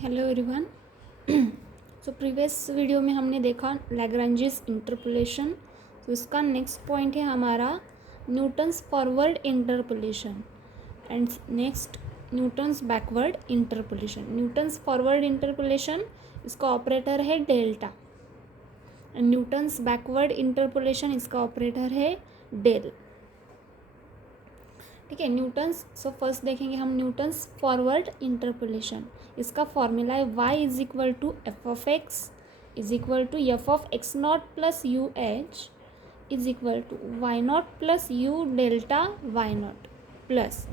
Hello everyone. So previous video में हमने देखा लैग्रेंजेस इंटरपोलेशन। तो इसका नेक्स्ट पॉइंट है हमारा Newton's forward interpolation and next Newton's backward interpolation. Newton's forward interpolation इसका ऑपरेटर है delta and Newton's backward interpolation इसका ऑपरेटर है डेल। ठीक है, न्यूटन्स सो फर्स्ट देखेंगे हम न्यूटन्स फॉरवर्ड इंटरपोलेशन। इसका फॉर्मूला है y is equal to f of x is equal to f of x not plus u h is equal to y not plus u delta y not plus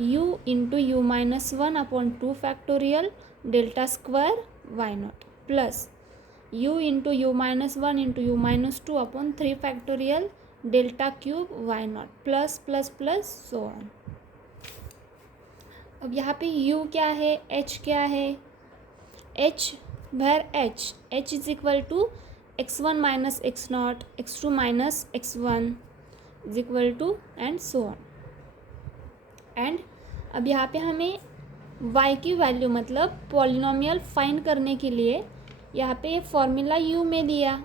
u into u minus one upon two factorial delta square y not plus u into u minus one into u minus two upon three factorial delta cube y not plus plus plus so on. अब यहाँ पे u क्या है, h क्या है, h where h is equal to x1 minus x not x2 minus x1 is equal to and so on. And अब यहाँ पे हमें y की वैल्यू मतलब पॉलिनोमियल फाइंड करने के लिए यहाँ पे फॉर्मूला u में दिया,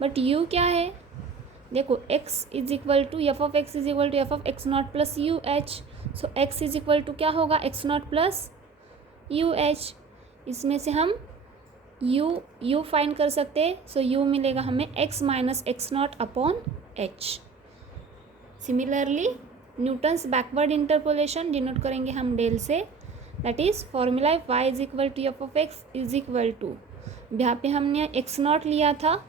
बट u क्या है देखो, x is equal to f of x is equal to f of x not plus u h. So x is equal to क्या होगा, x not plus u h. इसमें से हम u फाइंड कर सकते हैं। सो u मिलेगा हमें x minus x not upon h. Similarly Newton's backward interpolation denote करेंगे हम डेल से, that is formula y is equal to f of x is equal to, यहाँ पे हमने एक्स नॉट लिया था,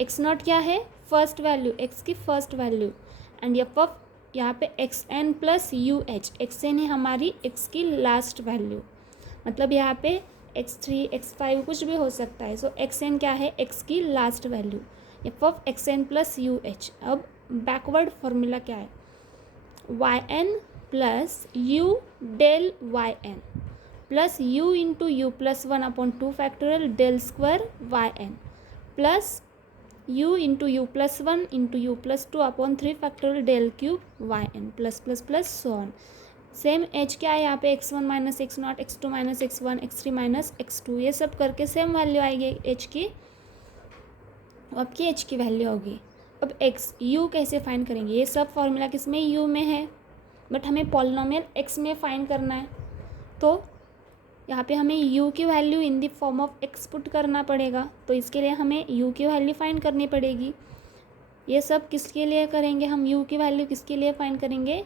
एक्स नॉट क्या है फर्स्ट वैल्यू, एक्स की first value and f of यहाँ पे x n plus u h, x n है हमारी एक्स की लास्ट वैल्यू, मतलब यहाँ पे एक्स थ्री एक्स फाइव कुछ भी हो सकता है। सो एक्स एन क्या है, एक्स की last value f of x n plus u h. अब बैकवर्ड फॉर्मूला क्या है, y n plus u del y n plus u into u plus one upon two factorial del square y n plus u into u plus one into u plus two upon three factorial del cube y n plus plus plus so on. Same h क्या है यहाँ पे, x one minus x not x two minus x one x three minus x two, ये सब करके same value आएगी H की, आपकी एच की वैल्यू होगी। अब एक्स यू कैसे फाइंड करेंगे, ये सब फॉर्मूला किस में, यू में है, बट हमें पॉलिनोमियल एक्स में फाइंड करना है। तो यहाँ पे हमें u की value in the form of x put करना पड़ेगा, तो इसके लिए हमें u की वैल्यू फाइंड करनी पड़ेगी। ये सब किसके लिए करेंगे हम, u की वैल्यू किसके लिए फाइंड करेंगे,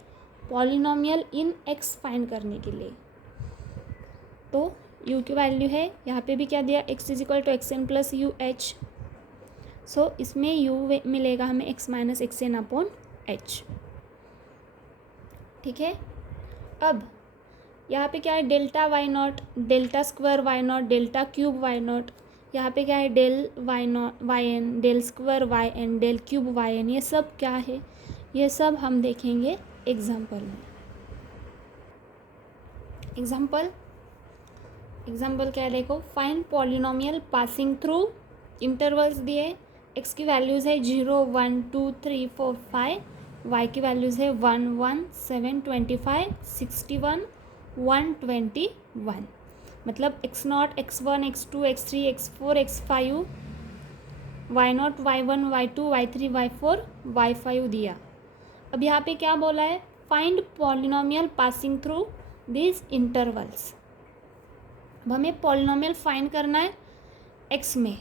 पॉलिनोमियल इन x फाइंड करने के लिए। तो u की वैल्यू है यहाँ पे भी क्या दिया, x is equal to x n plus u h. So इसमें u मिलेगा हमें x minus x n upon h. ठीक है, अब यहाँ पे क्या है, delta y not delta square y not delta cube y nought, यहाँ पे क्या है del y not y n del square y n del cube y n, ये सब क्या है, ये सब हम देखेंगे एग्जाम्पल में। एग्जाम्पल क्या है देखो, find polynomial passing through intervals दिए, एक्स की वैल्यूज़ है 0 1 2 3 4 5, वाई की वैल्यूज़ है 1 1 7 25 61 121, मतलब x not x one x two x three x four x five, y not y one y two y three y four y five दिया। अब यहाँ पे क्या बोला है, find polynomial passing through this intervals. अब हमें पॉलिनोमियल फाइंड करना है एक्स में,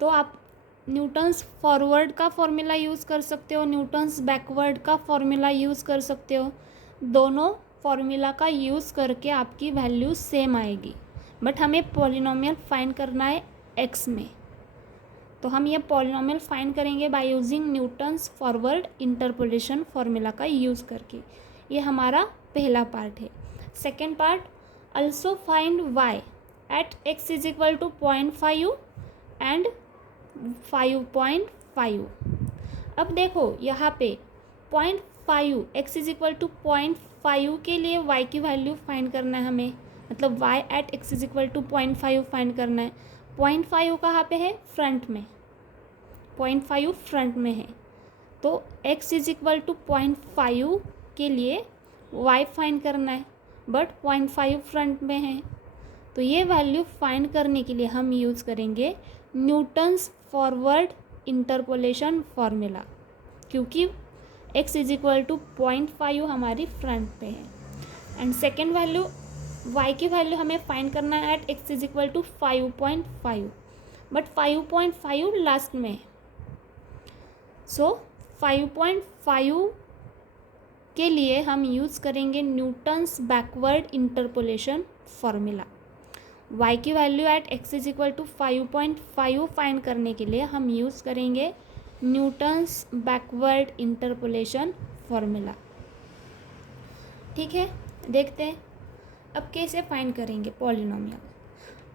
तो आप न्यूटन्स फॉरवर्ड का फॉर्मूला यूज़ कर सकते हो, न्यूटन्स बैकवर्ड का फॉर्मूला यूज़ कर सकते हो, दोनों फॉर्मूला का यूज़ करके आपकी वैल्यू सेम आएगी, बट हमें पॉलिनोमियल फाइंड करना है x में। तो हम ये पॉलिनोमियल फाइंड करेंगे by using Newton's forward interpolation formula का यूज़ करके। ये हमारा पहला पार्ट है। Second part, also find y at x is equal to 0.5 and 5.5। अब देखो यहाँ पे 0.5 x इज इक्वल टू 0.5 के लिए y की वैल्यू फाइंड करना है हमें, मतलब y at x is equal to 0.5 find करना है। 0.5 कहाँ पे है, फ्रंट में, 0.5 फ्रंट में है, तो x इज इक्वल टू 0.5 के लिए y फाइंड करना है, बट 0.5 फ्रंट में है, तो ये वैल्यू फाइंड करने के लिए हम यूज़ करेंगे न्यूटन्स फॉरवर्ड इंटरपोलेशन फार्मूला, क्योंकि x इज इक्वल टू 0.5 हमारी फ्रंट पे है। एंड सेकेंड वैल्यू y की वैल्यू हमें फाइंड करना है at x is equal to 5.5, but 5.5 last में है। सो 5.5 के लिए हम यूज़ करेंगे Newton's backward interpolation formula. y की value at x is equal to 5.5 find करने के लिए हम यूज़ करेंगे न्यूटन्स बैकवर्ड इंटरपोलेशन फार्मूला। ठीक है, देखते हैं अब कैसे फाइंड करेंगे पॉलिनोमियल।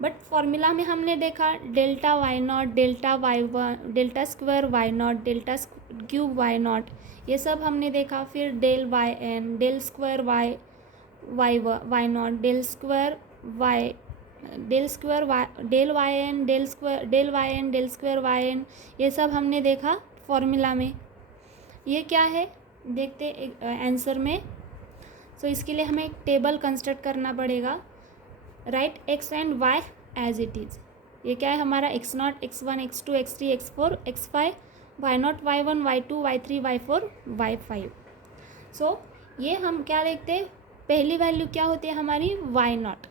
बट फॉर्मूला में हमने देखा delta y not, delta y one, delta square y not, delta cube y not, ये सब हमने देखा। फिर del y n, del square y y not, del square y, del y n, del y n, del square y n, ये सब हमने देखा formula में। ये क्या है देखते आंसर में। सो इसके लिए हमें एक टेबल कंस्ट्रक्ट करना पड़ेगा। Write x and y as it is. ये क्या है हमारा x not, x1, x2, x3, x4, x5, y not, y1, y2, y3, y4, y5। So ये हम क्या देखते हैं, पहली वैल्यू क्या होती है हमारी y not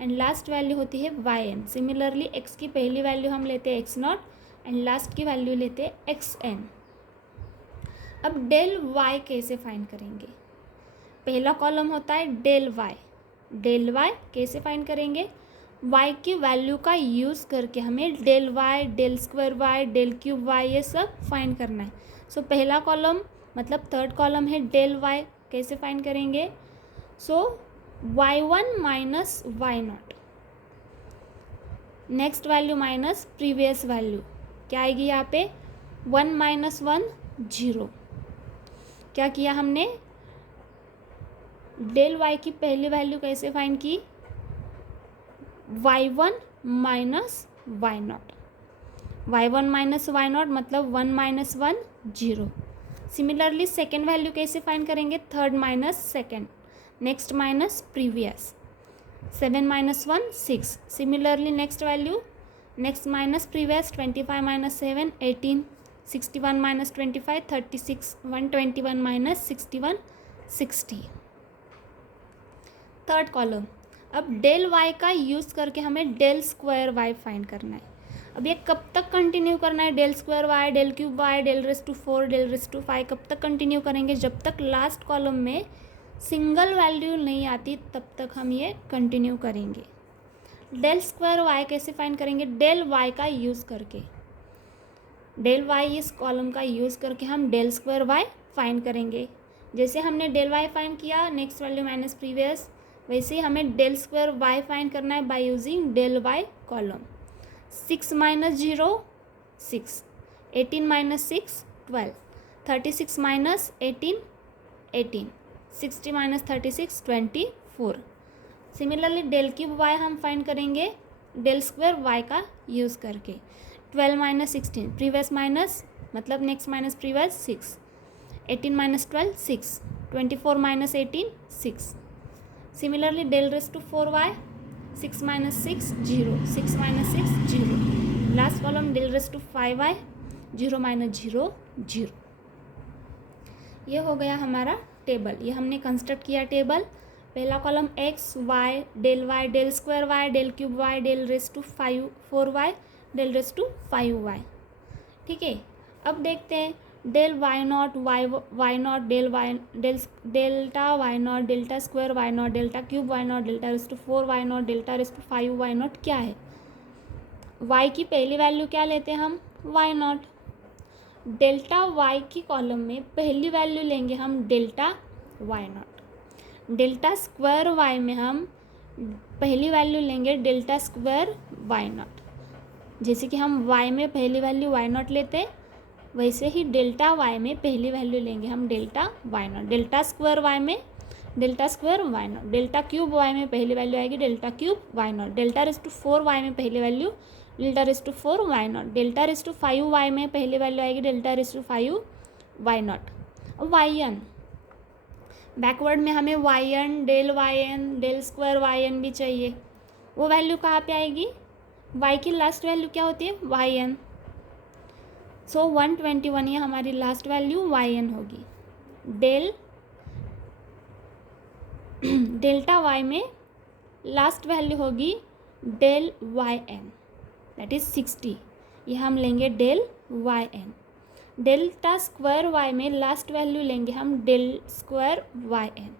and last value होती है yn। सिमिलरली x की पहली वैल्यू हम लेते हैं x नॉट एंड लास्ट की वैल्यू लेते हैं xn। अब डेल y कैसे फाइंड करेंगे, पहला कॉलम होता है डेल y। डेल y कैसे फाइंड करेंगे, y की वैल्यू का यूज़ करके हमें del y, del square y, del cube y ये सब फाइंड करना है। सो पहला कॉलम मतलब थर्ड कॉलम है डेल y, कैसे फाइंड करेंगे। So y1 minus y not, next value minus previous value, क्या आएगी यहाँ पे 1 माइनस 1 0। क्या किया हमने, डेल y की पहली वैल्यू कैसे फाइंड की, y1 minus y not, y1 minus y not मतलब 1 माइनस 1 0। सिमिलरली सेकेंड वैल्यू कैसे फाइंड करेंगे, third minus second, next minus previous, 7 minus 1 6। Similarly next value, next minus previous, 25 minus 7 18, 61 minus 25 36, 121 minus 61 60। Third column, अब del y का use करके हमें del square y find करना है। अब ये कब तक कंटिन्यू करना है, del square y, del cube y, del raise to 4, del raise to 5, कब तक कंटिन्यू करेंगे, जब तक लास्ट कॉलम में सिंगल वैल्यू नहीं आती तब तक हम ये कंटिन्यू करेंगे। डेल स्क्वायर y कैसे फाइंड करेंगे, डेल y का यूज़ करके, डेल y इस कॉलम का यूज़ करके हम डेल स्क्वायर y फाइंड करेंगे। जैसे हमने डेल y फाइंड किया, नेक्स्ट वैल्यू माइनस प्रीवियस, वैसे ही हमें डेल स्क्वायर y फाइंड करना है by using del y column. 6 minus 0 6, 18 minus 6 12, 36 minus 18 18, 60 minus 36 24। Similarly del cube y हम फाइंड करेंगे डेल स्क्वायर y का यूज़ करके। 12 माइनस 16 प्रीवियस माइनस मतलब next minus previous 6, 18 minus 12 6, 24 minus 18 6। Similarly del raise to 4y, 6 minus 6 0, 6 minus 6 0। Last column del raise to 5y, 0 minus 0 0। ये हो गया हमारा table, ये हमने कंस्ट्रक्ट किया टेबल। पहला column x y, del square y, del cube y, del raise to 4y, del raise to 5y। ठीक है, अब देखते हैं del y not, y not, delta y not, delta square y not, delta cube y not, delta raise to 4 y not, delta raise to 5 y naught क्या है। y की पहली value क्या लेते हैं हम, वाई नॉट। डेल्टा y की column में पहली वैल्यू लेंगे हम delta y not. Delta square y में हम पहली वैल्यू लेंगे डेल्टा स्क्वायर वाई नॉट। जैसे कि हम y में पहली वैल्यू वाई नॉट लेते हैं, वैसे ही डेल्टा y में पहली वैल्यू लेंगे हम delta y not. Delta square y में delta square y not, delta cube y में पहली वैल्यू आएगी delta cube y not, delta raise to 4y में पहली value delta raise to 4 y not, delta raise to 5y में पहली value आएगी delta raise to 5 y naught. अब y n, backward में हमें y n, del square y n भी चाहिए। वो वैल्यू कहाँ पे आएगी, y की लास्ट वैल्यू क्या होती है, yn। सो 121 ये हमारी लास्ट वैल्यू yn होगी। डेल्टा y में लास्ट वैल्यू होगी डेल yn, दैट इज 60। ये हम लेंगे del yn। Delta square y में लास्ट वैल्यू लेंगे हम del square yn।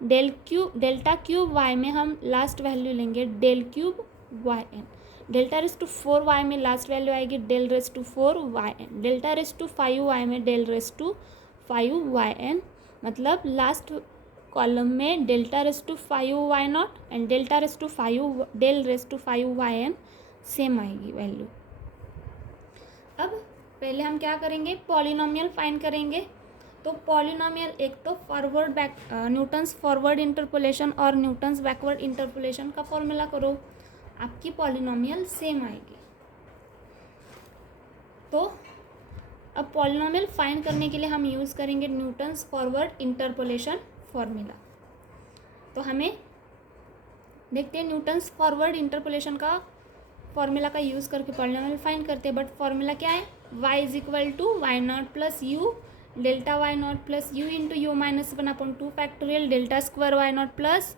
Delta cube y में हम लास्ट वैल्यू लेंगे del cube yn। Delta raise to 4y में लास्ट वैल्यू आएगी del raise to 4yn। Delta raise to 5y में del raise to 5yn। मतलब last column में delta raise to 5y0 and delta raise to 5 del raise to 5yn same आएगी value. अब पहले हम क्या करेंगे, पॉलिनोमियल फाइंड करेंगे। तो पॉलिनोमियल एक तो forward back Newton's forward interpolation और न्यूटन्स बैकवर्ड इंटरपोलेशन का फॉर्मूला करो, आपकी पॉलिनोमियल सेम आएगी। तो अब पॉलिनोमियल फाइंड करने के लिए हम यूज़ करेंगे न्यूटन्स फॉरवर्ड इंटरपोलेशन फॉर्मूला। तो हमें देखते हैं न्यूटन्स फॉरवर्ड इंटरपोलेशन का फॉर्मूला का यूज़ करके पॉलिनोमियल फाइंड करते हैं। बट फॉर्मूला क्या है, y is equal to y not plus u delta y not plus u into u minus 1/2 factorial delta square y not plus,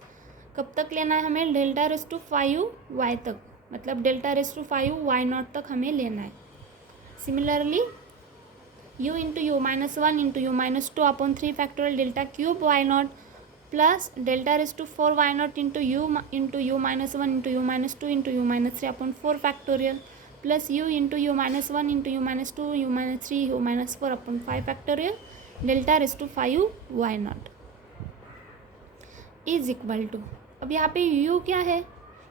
कब तक लेना है हमें, डेल्टा रेस टू 5y तक, मतलब डेल्टा रेस टू 5y0 तक हमें लेना है। Similarly u into u minus 1 into u minus 2/3 factorial delta cube y0 plus delta raise to 4y0 into u minus 1 into u minus 2 into u minus 3/4 factorial plus u into u minus 1 into u minus 2 u minus 3 u minus 4/5 factorial delta raise to 5y0 is equal to, अब यहाँ पे u क्या है,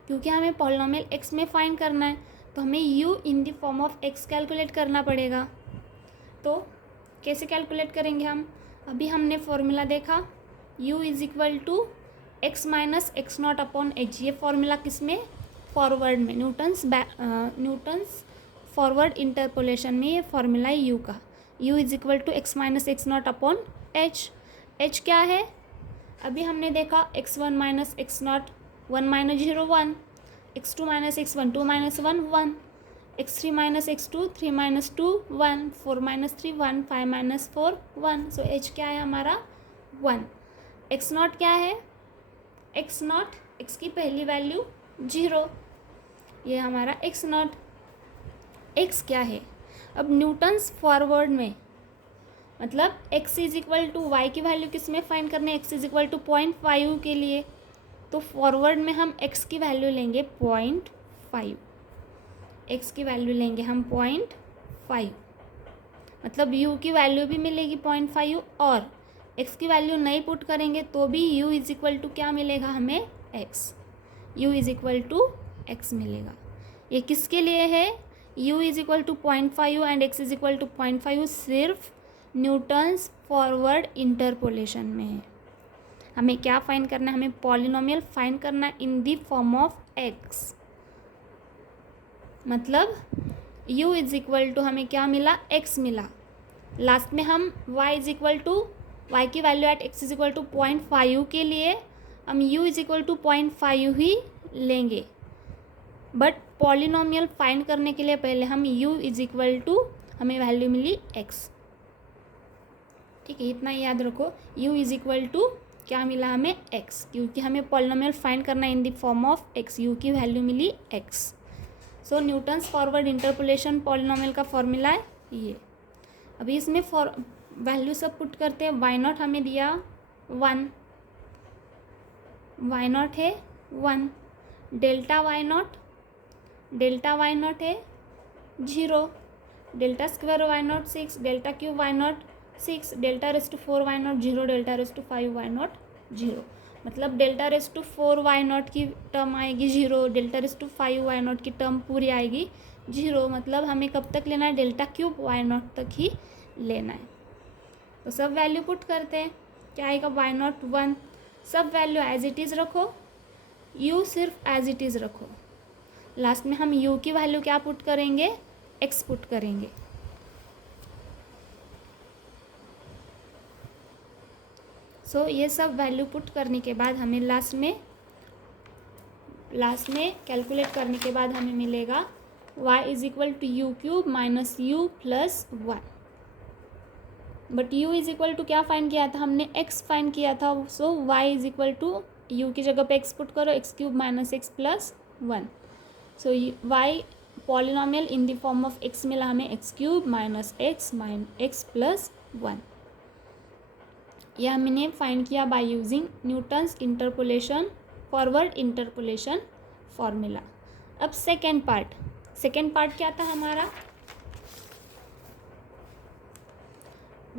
क्योंकि हमें polynomial x में find करना है तो हमें u in the form of x calculate करना पड़ेगा। तो कैसे कैलकुलेट करेंगे हम, अभी हमने फॉर्मूला देखा u is equal to x minus x0/h। ये फॉर्मूला किस में, फॉरवर्ड में, न्यूटन्स फॉरवर्ड इंटरपोलेशन में ये फॉर्मूला है u का। u is equal to x minus x0/h। h क्या है, अभी हमने देखा x1 minus x0 1 minus 0 1, x2 minus x1 2 minus 1 1, x3 minus x2 3 minus 2 1, 4 minus 3 1, 5 minus 4 1। So h क्या है हमारा 1। x0 क्या है, x0 x की पहली वैल्यू 0, ये हमारा x0। x क्या है, अब न्यूटन्स फॉरवर्ड में मतलब x is equal to y की वैल्यू किस में फाइंड करने, x इज इक्वल टू 0.5 के लिए। तो फॉरवर्ड में हम x की वैल्यू लेंगे 0.5, x की वैल्यू लेंगे हम 0.5, मतलब u की वैल्यू भी मिलेगी 0.5 और x की वैल्यू नहीं पुट करेंगे तो भी u इज इक्वल टू क्या मिलेगा हमें, x। u is equal to x मिलेगा। ये किसके लिए है, u is equal to 0.5 and x is equal to 0.5 सिर्फ न्यूटन्स फॉरवर्ड इंटरपोलेशन में है। हमें क्या फाइंड करना है, हमें पॉलिनोमियल फाइंड करना है in the form of x। मतलब u इज इक्वल टू हमें क्या मिला, x मिला। लास्ट में हम y is equal to y की value at x is equal to 0.5 के लिए हम u इज इक्वल टू 0.5 ही लेंगे। बट पॉलिनोमियल फाइंड करने के लिए पहले हम u इज इक्वल टू हमें वैल्यू मिली x। ठीक है, इतना याद रखो, u इज इक्वल टू क्या मिला हमें x, क्योंकि हमें पॉलिनोमियल फाइंड करना है in the form of x, u की वैल्यू मिली x। सो न्यूटन्स फॉरवर्ड इंटरपोलेशन पॉलिनोमियल का फॉर्मूला है ये। अभी इसमें वैल्यू सब पुट करते हैं। y0 हमें दिया 1, y0 है 1, डेल्टा y0 है 0, delta square y0 6, delta cube y0 6, delta raise to 4y0 0, delta raise to 5y0 0। मतलब डेल्टा रेस टू 4y0 की टर्म आएगी 0, डेल्टा रेस टू 5y0 की टर्म पूरी आएगी 0। मतलब हमें कब तक लेना है, डेल्टा क्यूब y0 तक ही लेना है। तो सब वैल्यू पुट करते हैं, क्या आएगा y0 1, सब वैल्यू एज इट इज़ रखो, u सिर्फ एज इट इज़ रखो। लास्ट में हम u की वैल्यू क्या पुट करेंगे, x पुट करेंगे। सो ये सब वैल्यू पुट करने के बाद हमें लास्ट में लास्ट में कैलकुलेट करने के बाद हमें मिलेगा y is equal to u cube minus u plus 1। But u is equal to क्या फाइंड किया था हमने, x फाइंड किया था। So y is equal to u की जगह पे x पुट करो, x cube minus x plus 1। So y polynomial in the form of x मिला हमें, x cube minus x plus 1। यह हमने फाइंड किया by using Newton's interpolation forward interpolation formula. अब सेकेंड पार्ट क्या था हमारा,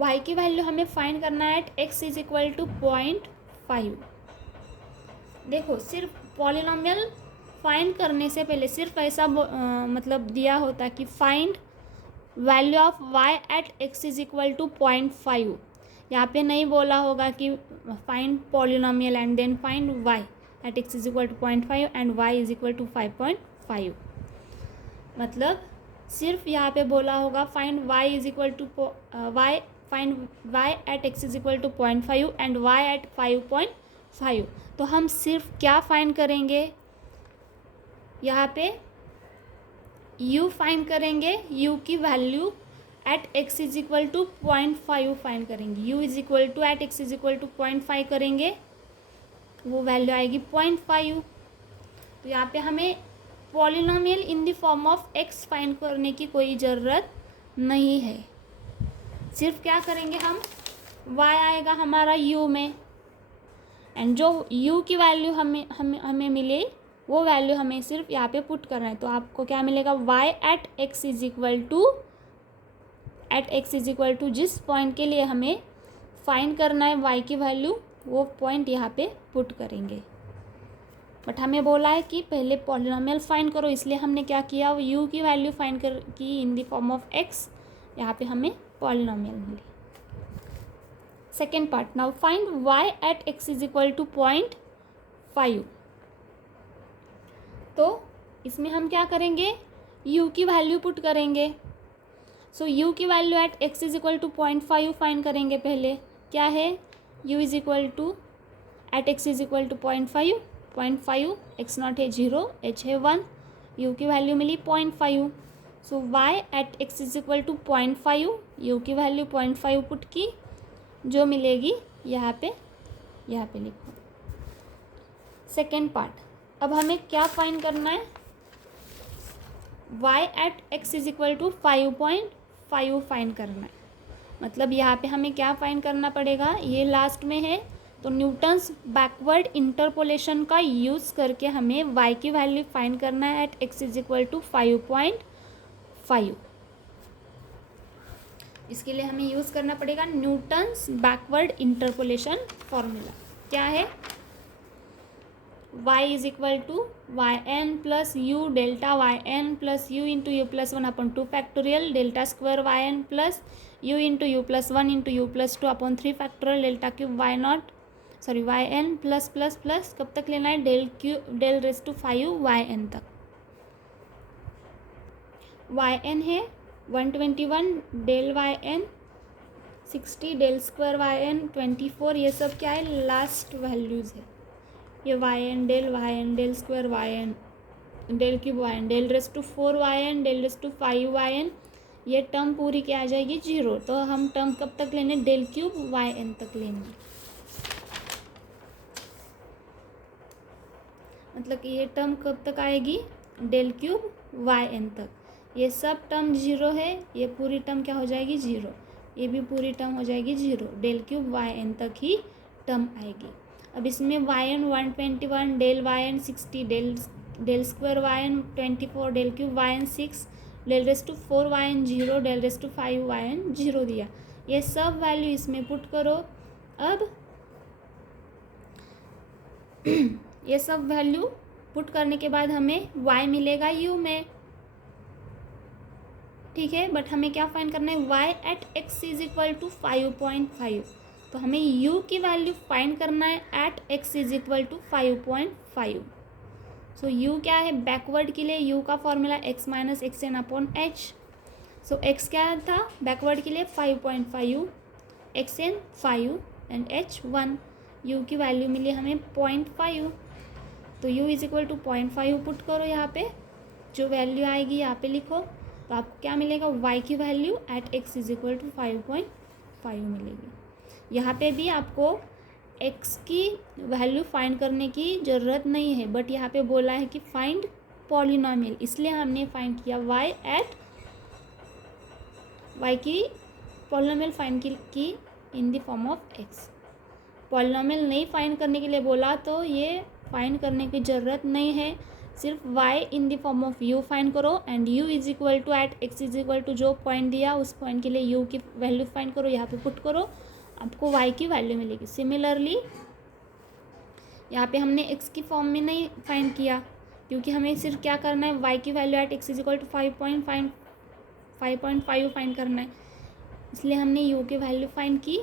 y की वैल्यू हमें फाइंड करना है at x is equal to 0.5। देखो सिर्फ पॉलिनॉमियल फाइंड करने से पहले सिर्फ ऐसा मतलब दिया होता कि find value of y at x is equal to 0.5। यहाँ पे नहीं बोला होगा कि find polynomial and then find y at x is equal to 0.5 and y is equal to 5.5। मतलब सिर्फ यहाँ पे बोला होगा find y is equal to find y at x is equal to 0.5 and y at 5.5। तो हम सिर्फ क्या फाइंड करेंगे, यहाँ पे u फाइंड करेंगे, u की value at x is equal to 0.5 find करेंगे। u is equal to at x is equal to 0.5 करेंगे, वो वैल्यू आएगी 0.5। तो यहाँ पे हमें polynomial in the form of x find करने की कोई ज़रूरत नहीं है। सिर्फ क्या करेंगे हम, y आएगा हमारा u में एंड जो u की वैल्यू हमें मिले वो वैल्यू हमें सिर्फ यहाँ पे पुट करना है। तो आपको क्या मिलेगा, y at x is equal to जिस पॉइंट के लिए हमें फाइंड करना है y की वैल्यू, वो पॉइंट यहाँ पे पुट करेंगे। बट हमें बोला है कि पहले पॉलिनॉमियल फाइंड करो, इसलिए हमने क्या किया, u की वैल्यू फाइंड कर की in the form of x, यहाँ पे हमें पॉलिनॉमियल मिली। Second part, now find y at x is equal to 0.5। तो इसमें हम क्या करेंगे, u की वैल्यू पुट करेंगे। सो u की value at x is equal to 0.5 find करेंगे। पहले क्या है, u is equal to at x is equal to 0.5 x naught है 0, h है 1, u की वैल्यू मिली 0.5। So y at x is equal to 0.5, u की वैल्यू 0.5 पुट की, जो मिलेगी यहाँ पे लिखो। सेकेंड पार्ट, अब हमें क्या फाइंड करना है, y at x is equal to 5.5 find करना है। मतलब यहाँ पे हमें क्या फाइंड करना पड़ेगा, ये लास्ट में है, तो न्यूटन्स बैकवर्ड इंटरपोलेशन का यूज़ करके हमें y की वैल्यू फाइंड करना है at x is equal to 5.5। इसके लिए हमें यूज़ करना पड़ेगा न्यूटन्स बैकवर्ड इंटरपोलेशन फॉर्मूला। क्या है, y is equal to y n plus u delta y n plus u into u plus 1 upon 2 factorial delta square y n plus u into u plus 1 into u plus 2 upon 3 factorial delta cube y n plus plus plus कब तक लेना है, del raise to 5 y n तक। Y n है 121, del y n 60, del square y n 24, ये सब क्या है, लास्ट वैल्यूज़ है। ये y n del square y n del cube y n del raise to 4 y n del raise to 5 y n, ये term पूरी क्या आ जाएगी 0। तो हम टर्म कब तक लेने, डेल क्यूब वाई एन तक लेंगे। मतलब कि ये टर्म कब तक आएगी, डेल क्यूब वाई एन तक। ये सब टर्म 0 है, ये पूरी टर्म क्या हो जाएगी 0, ये भी पूरी टर्म हो जाएगी 0, डेल क्यूब वाई एन तक ही टर्म आएगी। अब इसमें y n 121, del y n 60, del square y n 24, del cube y n 6, del raise to 4 y n 0, del raise to 5 y n 0 दिया। ये सब वैल्यू इसमें पुट करो। अब ये सब वैल्यू पुट करने के बाद हमें y मिलेगा u में, ठीक है। बट हमें क्या फाइंड करना है, y at x is equal to 5.5। तो हमें u की वैल्यू फाइंड करना है at x is equal to 5.5। So u क्या है, बैकवर्ड के लिए u का formula x minus x n upon h। So x क्या था बैकवर्ड के लिए 5.5, x n 5 and h 1। u की वैल्यू मिली हमें 0.5। तो u is equal to 0.5 put करो यहाँ पे, जो वैल्यू आएगी यहाँ पे लिखो, तो आपको क्या मिलेगा, y की value at x is equal to 5.5 मिलेगी। यहाँ पे भी आपको x की वैल्यू फाइंड करने की ज़रूरत नहीं है, बट यहाँ पे बोला है कि फाइंड पॉलिनोमियल, इसलिए हमने फाइंड किया y की पॉलिनोमियल फाइंड की in the form of x। Polynomial नहीं फाइंड करने के लिए बोला तो ये फाइंड करने की ज़रूरत नहीं है, सिर्फ y in the form of u find करो and u is equal to at x is equal to जो पॉइंट दिया उस पॉइंट के लिए u की वैल्यू फाइंड करो, यहाँ पे पुट करो, आपको y की वैल्यू मिलेगी। सिमिलरली यहाँ पे हमने x की फॉर्म में नहीं फाइंड किया, क्योंकि हमें सिर्फ क्या करना है, y की value at x is equal to 5.5 find करना है, इसलिए हमने u की वैल्यू फाइंड की,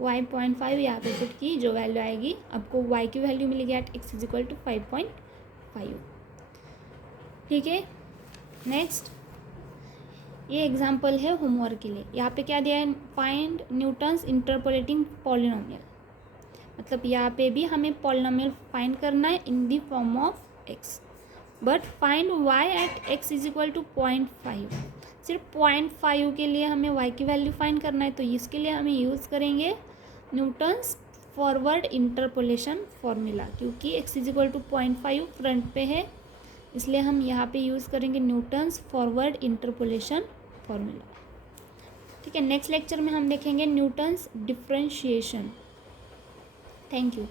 y 0.5 यहाँ पे पुट की, जो वैल्यू आएगी आपको y की वैल्यू मिलेगी at x is equal to 5.5। ठीक है, नेक्स्ट ये एग्जांपल है होमवर्क के लिए। यहाँ पे क्या दिया है, फाइंड न्यूटन्स इंटरपोलेटिंग पॉलिनोमियल, मतलब यहाँ पे भी हमें पॉलिनोमियल फाइंड करना है in the form of x, but find y at x is equal to 0.5। सिर्फ 0.5 के लिए हमें y की वैल्यू फाइंड करना है, तो इसके लिए हमें यूज़ करेंगे न्यूटन्स फॉरवर्ड इंटरपोलेशन फॉर्मूला, क्योंकि x is equal to 0.5 front पे है, इसलिए हम यहाँ पे यूज़ करेंगे न्यूटन्स फॉरवर्ड इंटरपोलेशन फॉर्मूला। ठीक है, नेक्स्ट लेक्चर में हम देखेंगे न्यूटन्स डिफरेंशिएशन। Thank you.